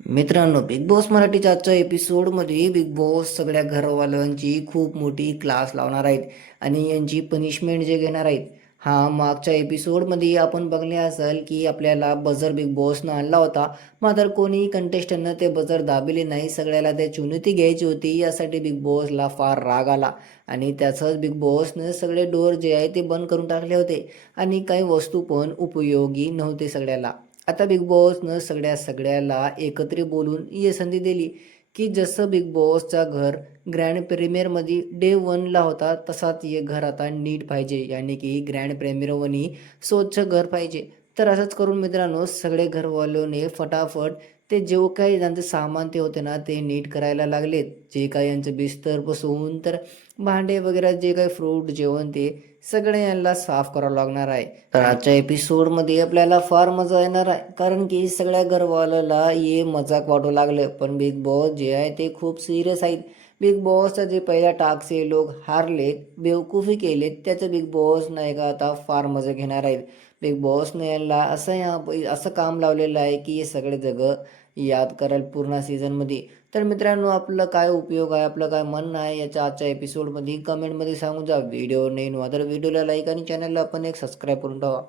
मित्रांनो, big boss मराठीच्या आजच्या एपिसोडमध्ये बिग बॉस सगळ्या घरवाल्यांची खूप मोठी क्लास लावणार आहेत आणि यांची पनिशमेंट जे घेणार आहेत. मागच्या एपिसोडमध्ये आपण बघले असेल की आपल्याला बजर बिग बॉसनं आणला होता, मात्र कोणी कंटेस्टंटनं ते बजर दाबिले नाही. सगळ्याला ते चुनौती घ्यायची होती, यासाठी बिग बॉसला फार राग आला आणि त्याचंच बिग बॉसनं सगळे डोअर जे आहे ते बंद करून टाकले होते आणि काही वस्तू पण उपयोगी नव्हते सगळ्याला. आता बिग बॉसनं सगळ्याला एकत्रित बोलून ही संधी दिली की जसं बिग बॉसचा घर ग्रँड प्रीमियरमध्ये डे 1ला होता, तसाच हे घर आता नीट पाहिजे, यानी की ग्रँड प्रीमियरवनी स्वच्छ घर पाहिजे. तर असंच करून मित्रांनो सगळे घरवाल्योने फटाफट ते जो काही त्यांचे सामान ते होते ना ते नीट करायला लागलेत. जे काही यांचं बिस्तर बसवून तर भांडे वगैरे जे काही फ्रूट जेवण ते सगळे यांना साफ करावं लागणार आहे. तर आजच्या एपिसोडमध्ये आपल्याला फार मजा येणार आहे, कारण की सगळ्या घरवाल्याला हे मजाक वाटू लागलं. पण बिग बॉस जे आहे ते खूप सिरियस आहेत. बिग बॉसचा जे पहिल्या टाकचे लोक हारलेत, बेवकूफी केलेत, त्याचं बिग बॉस नाही का आता फार मजा घेणार आहेत. बिग बॉसने यांना असं काम लावलेलं आहे की हे सगळे जगं याद कराल पूर्ण सीझनमध्ये. तर मित्रांनो, आपलं काय उपयोग आहे, आपलं काय म्हणणं आहे याच्या आजच्या एपिसोडमध्ये कमेंटमध्ये सांगून जा. व्हिडिओ नाही तर व्हिडिओला लाईक आणि चॅनलला पण एक सबस्क्राईब करून ठेवा.